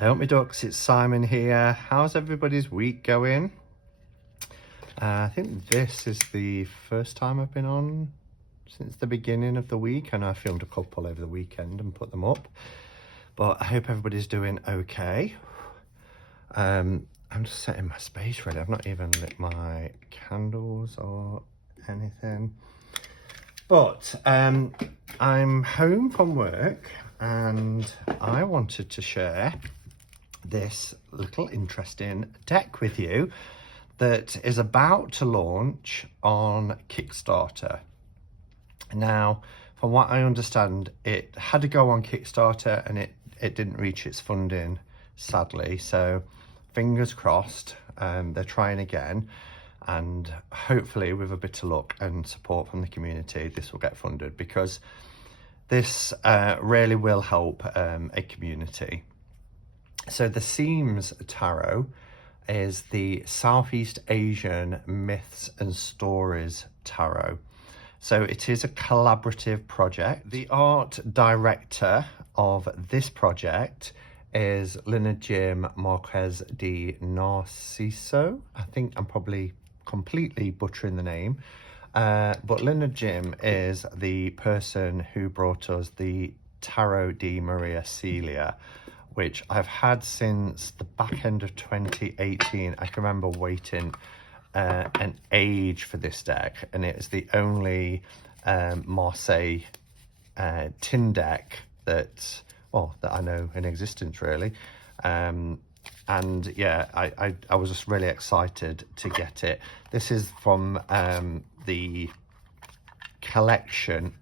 Help me ducks, it's Simon here. How's everybody's week going? I think this is the first time I've been on since the beginning of the week. I know I filmed a couple over the weekend and put them up, but I hope everybody's doing okay. I'm just setting my space ready. I've not even lit my candles or anything. But I'm home from work and I wanted to share this little interesting deck with you that is about to launch on Kickstarter. Now, from what I understand, it had to go on Kickstarter and it didn't reach its funding, sadly. So fingers crossed, they're trying again. And hopefully with a bit of luck and support from the community, this will get funded, because this really will help a community. So the SEAMS Tarot is the Southeast Asian Myths and Stories Tarot. So it is a collaborative project. The art director of this project is Lina Jim Marquez de Narciso. I think I'm probably completely butchering the name. But Lina Jim is the person who brought us the Tarot de Maria Celia, which I've had since the back end of 2018. I can remember waiting an age for this deck, and it is the only Marseille tin deck that I know in existence, really. And yeah, I was just really excited to get it. This is from the collection,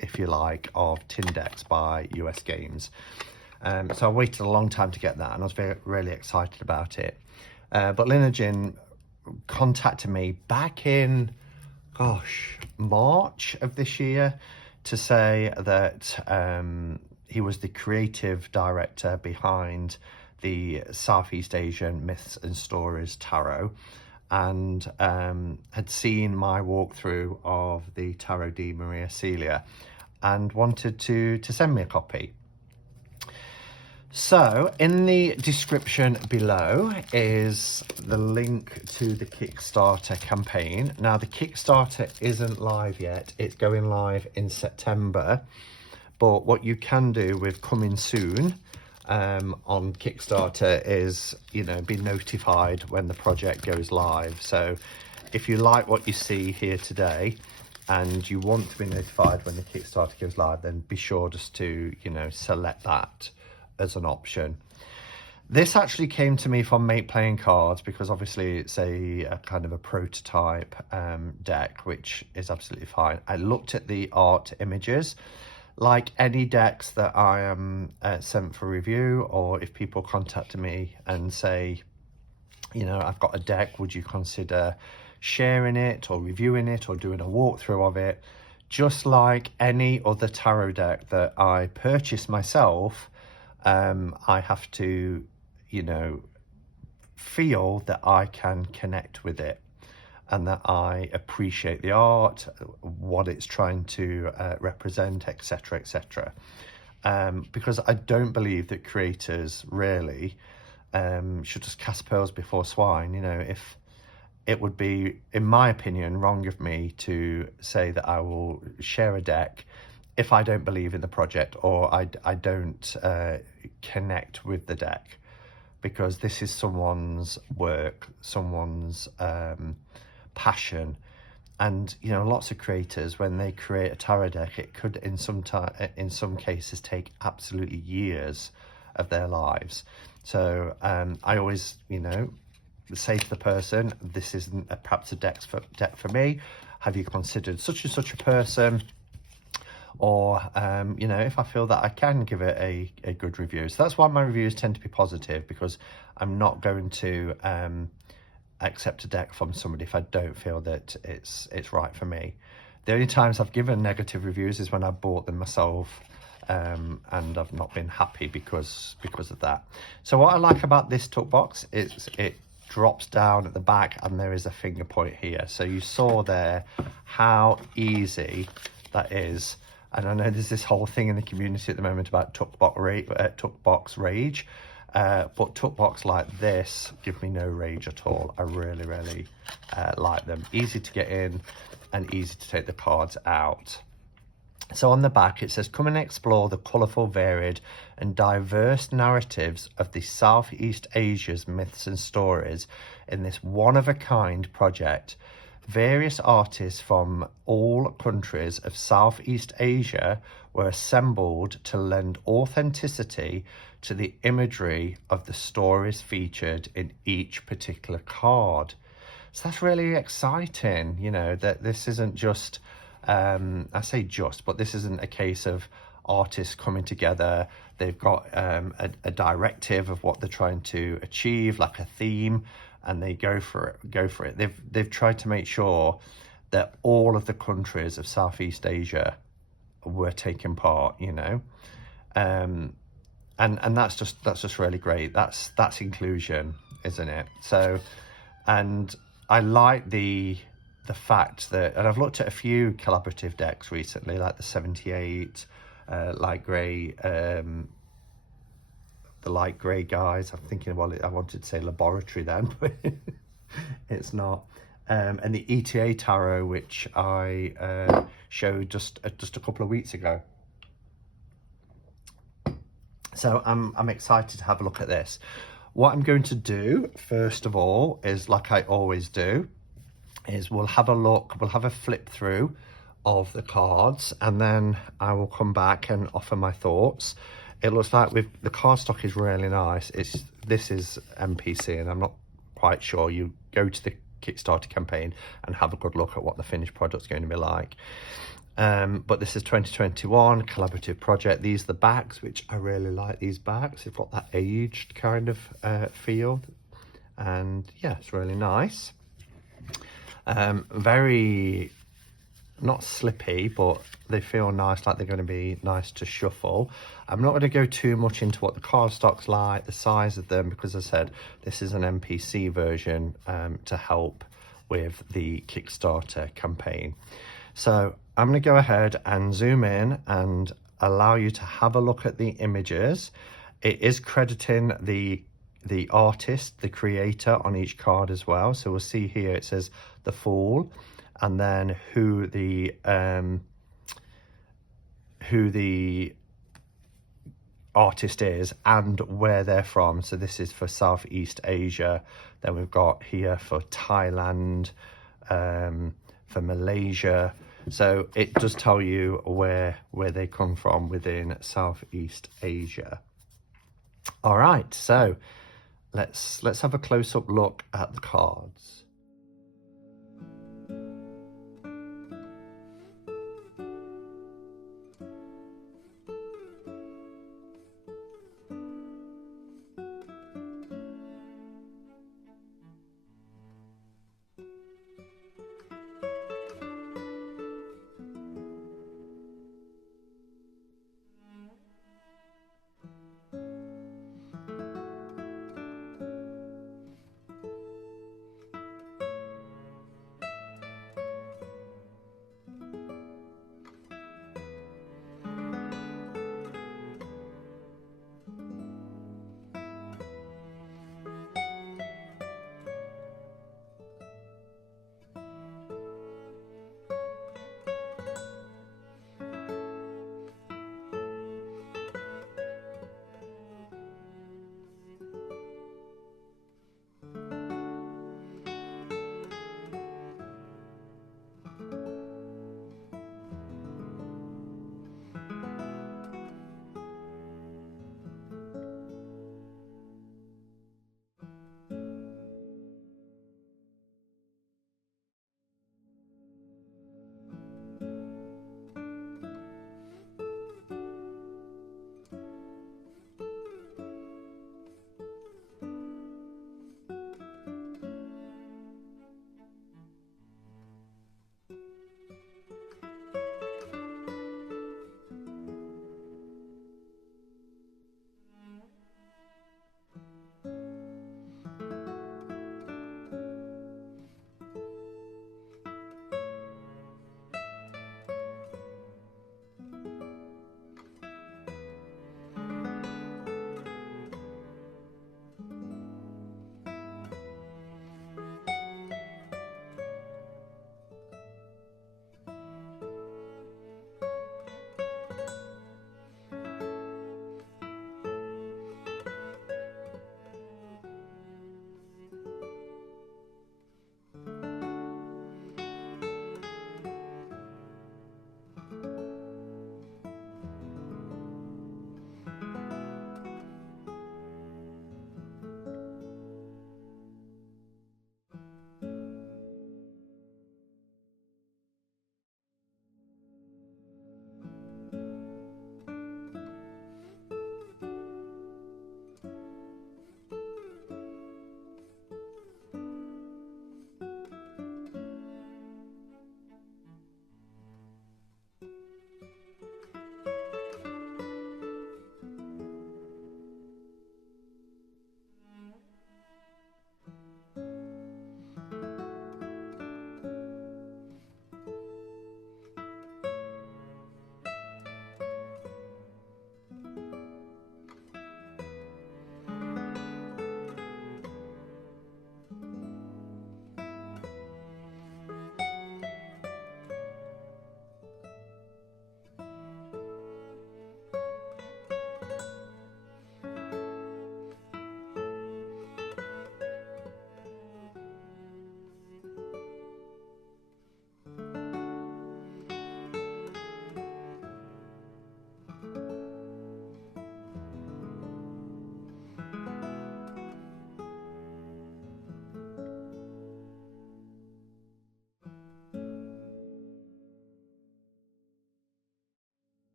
if you like, of tin decks by US Games. So I waited a long time to get that, and I was really excited about it. But Lina Jin contacted me back in, March of this year to say that he was the creative director behind the Southeast Asian Myths and Stories Tarot, and had seen my walkthrough of the Tarot de Maria Celia and wanted to send me a copy. So in the description below is the link to the Kickstarter campaign. Now the Kickstarter isn't live yet, it's going live in September. But what you can do with coming soon on Kickstarter is, be notified when the project goes live. So if you like what you see here today and you want to be notified when the Kickstarter goes live, then be sure just to, select that as an option. This actually came to me from Make Playing Cards, because obviously it's a kind of a prototype deck, which is absolutely fine. I looked at the art images. Like any decks that I am sent for review, or if people contact me and say, I've got a deck, would you consider sharing it or reviewing it or doing a walkthrough of it? Just like any other tarot deck that I purchase myself, I have to, feel that I can connect with it and that I appreciate the art, what it's trying to represent, etc., etc. Because I don't believe that creators really should just cast pearls before swine. If it would be, in my opinion, wrong of me to say that I will share a deck if I don't believe in the project, or I don't connect with the deck, because this is someone's work, someone's passion. And lots of creators, when they create a tarot deck, it could in some cases take absolutely years of their lives. So I always say to the person, this isn't perhaps a deck for me. Have you considered such and such a person? Or if I feel that I can give it a good review. So that's why my reviews tend to be positive, because I'm not going to accept a deck from somebody if I don't feel that it's right for me. The only times I've given negative reviews is when I bought them myself, and I've not been happy because of that. So what I like about this tuck box is it drops down at the back and there is a finger point here. So you saw there how easy that is. And I know there's this whole thing in the community at the moment about tuck box rage. But tuck box like this give me no rage at all. I really, really like them. Easy to get in and easy to take the cards out. So on the back it says, come and explore the colourful, varied and diverse narratives of the Southeast Asia's myths and stories in this one-of-a-kind project. Various artists from all countries of Southeast Asia were assembled to lend authenticity to the imagery of the stories featured in each particular card. So that's really exciting, you know, that this isn't just I say just, but this isn't a case of artists coming together. They've got a directive of what they're trying to achieve, like a theme, and they go for it. They've tried to make sure that all of the countries of Southeast Asia were taking part, you know, and that's just really great. That's inclusion, isn't it? So, and I like the fact that, and I've looked at a few collaborative decks recently, like the 78 light grey, the light grey guys. I'm thinking, well, I wanted to say laboratory then, but it's not. And the ETA tarot, which I showed just a couple of weeks ago. So I'm excited to have a look at this. What I'm going to do first of all is, like I always do, is we'll have a flip through of the cards, and then I will come back and offer my thoughts. It looks like the card stock is really nice. This is MPC, and I'm not quite sure. You go to the Kickstarter campaign and have a good look at what the finished product's going to be like. But this is 2021 collaborative project. These are the backs, which I really like. These backs, they've got that aged kind of feel, and yeah, it's really nice. Very not slippy, but they feel nice, like they're going to be nice to shuffle. I'm not going to go too much into what the card stock's like, the size of them, because as I said, this is an MPC version to help with the Kickstarter campaign. So I'm going to go ahead and zoom in and allow you to have a look at the images. It is crediting the artist, the creator, on each card as well. So we'll see here it says the Fool, and then who the artist is and where they're from. So this is for Southeast Asia. Then we've got here for Thailand, for Malaysia. So it does tell you where they come from within Southeast Asia. All right, so let's have a close-up look at the cards.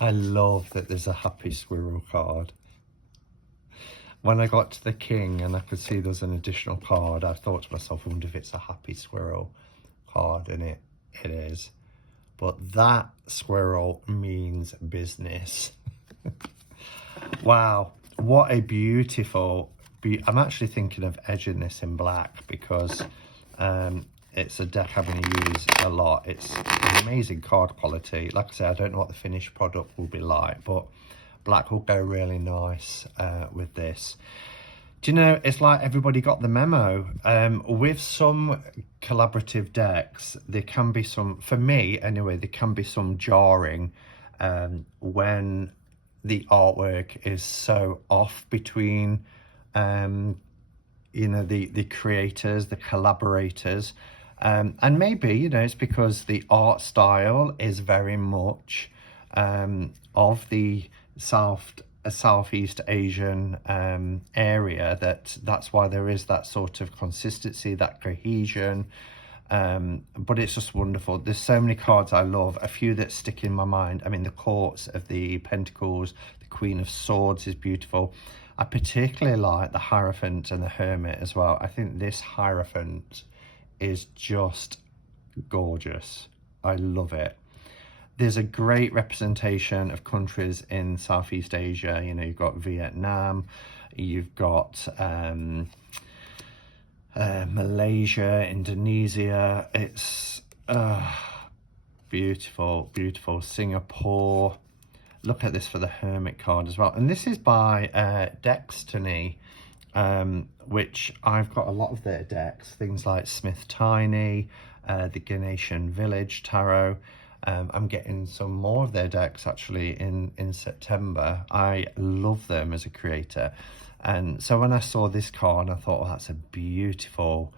I love that there's a happy squirrel card. When I got to the king and I could see there's an additional card, I thought to myself, I wonder if it's a happy squirrel card, and it is. But that squirrel means business. Wow, what a beautiful, I'm actually thinking of edging this in black because it's a deck I'm going to use a lot. It's an amazing card quality. Like I say, I don't know what the finished product will be like, but black will go really nice with this. Do you know, it's like everybody got the memo. With some collaborative decks, there can be some, for me anyway, there can be some jarring when the artwork is so off between, you know, the creators, the collaborators. And maybe, you know, it's because the art style is very much of the Southeast Asian area, that's why there is that sort of consistency, that cohesion. But it's just wonderful. There's so many cards I love. A few that stick in my mind. I mean, the Courts of the Pentacles, the Queen of Swords is beautiful. I particularly like the Hierophant and the Hermit as well. I think this Hierophant is just gorgeous. I love it. There's a great representation of countries in Southeast Asia. You know, you've got Vietnam, you've got Malaysia, Indonesia. It's beautiful, beautiful. Singapore. Look at this for the Hermit card as well. And this is by Destiny, which I've got a lot of their decks. Things like Smith Tiny, the Ganeshan Village Tarot. I'm getting some more of their decks actually in September. I love them as a creator. And so when I saw this card, I thought, oh, that's a beautiful,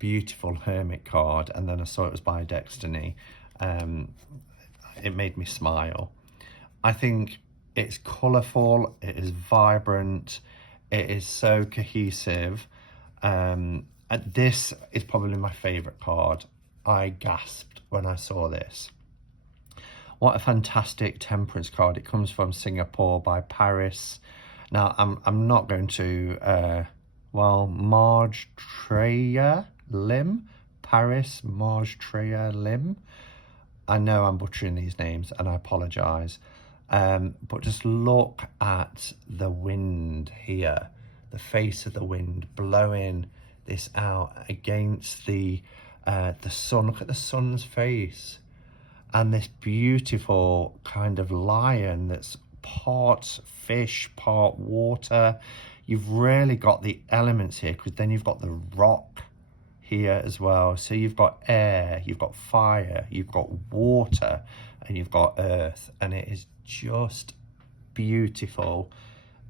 beautiful Hermit card. And then I saw it was by Destiny. It made me smile. I think it's colourful, it is vibrant, it is so cohesive. This is probably my favourite card. I gasped when I saw this. What a fantastic temperance card. It comes from Singapore by Paris. Now, I'm not going to, well, Marge Treya Lim, Paris Marge Treya Lim. I know I'm butchering these names and I apologise. But just look at the wind here, the face of the wind blowing this out against the sun. Look at the sun's face. And this beautiful kind of lion that's part fish, part water. You've really got the elements here, because then you've got the rock here as well. So you've got air, you've got fire, you've got water, and you've got earth. And it is just beautiful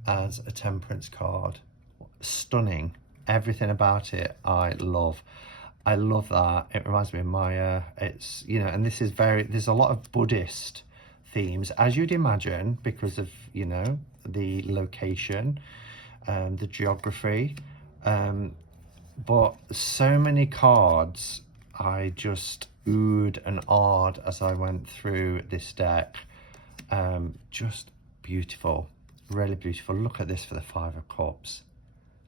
as a temperance card. Stunning. Everything about it I love. I love that. It reminds me of Maya. It's, you know, and this is there's a lot of Buddhist themes, as you'd imagine, because of, you know, the location and the geography. But so many cards, I just oohed and ahed as I went through this deck. Just beautiful, really beautiful. Look at this for the Five of Cups.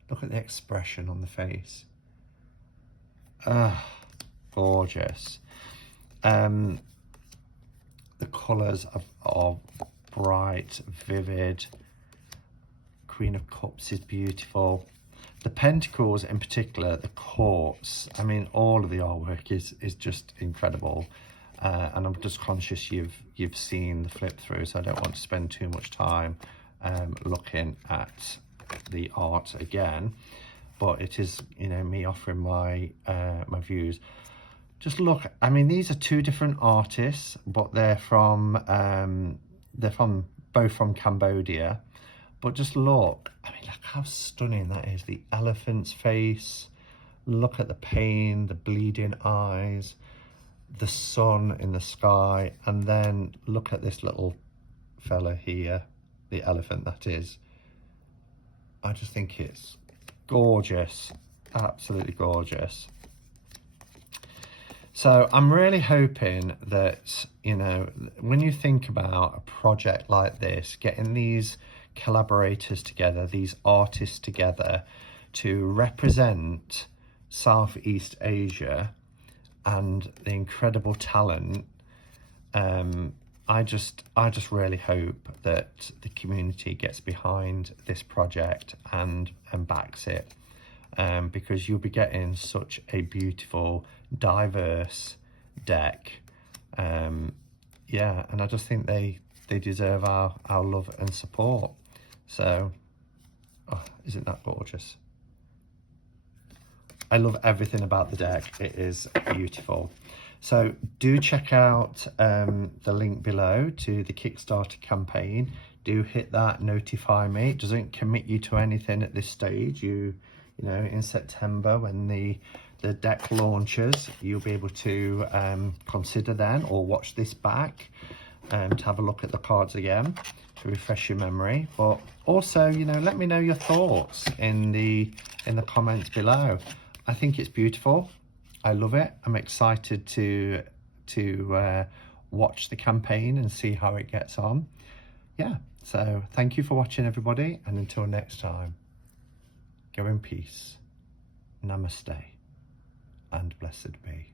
Look at the expression on the face. Gorgeous. The colours are bright, vivid. Queen of Cups is beautiful. The Pentacles in particular, the Courts, I mean, all of the artwork is just incredible. And I'm just conscious you've seen the flip through, so I don't want to spend too much time looking at the art again. But it is, you know, me offering my my views. Just look, I mean, these are two different artists, but they're both from Cambodia. But just look, I mean, look how stunning that is. The elephant's face. Look at the pain, the bleeding eyes, the sun in the sky, and then look at this little fella here, the elephant that is. I just think it's gorgeous, absolutely gorgeous. So I'm really hoping that, you know, when you think about a project like this, getting these collaborators together, these artists together to represent Southeast Asia and the incredible talent, I just really hope that the community gets behind this project and backs it, because you'll be getting such a beautiful, diverse deck. Yeah, and I just think they deserve our love and support. So, oh, isn't that gorgeous? I love everything about the deck. It is beautiful. So do check out the link below to the Kickstarter campaign. Do hit that notify me. It doesn't commit you to anything at this stage. You know, in September when the deck launches, you'll be able to consider then, or watch this back to have a look at the cards again to refresh your memory. But also, you know, let me know your thoughts in the comments below. I think it's beautiful. I love it. I'm excited to watch the campaign and see how it gets on. Yeah, so thank you for watching, everybody, and until next time, go in peace. Namaste and blessed be.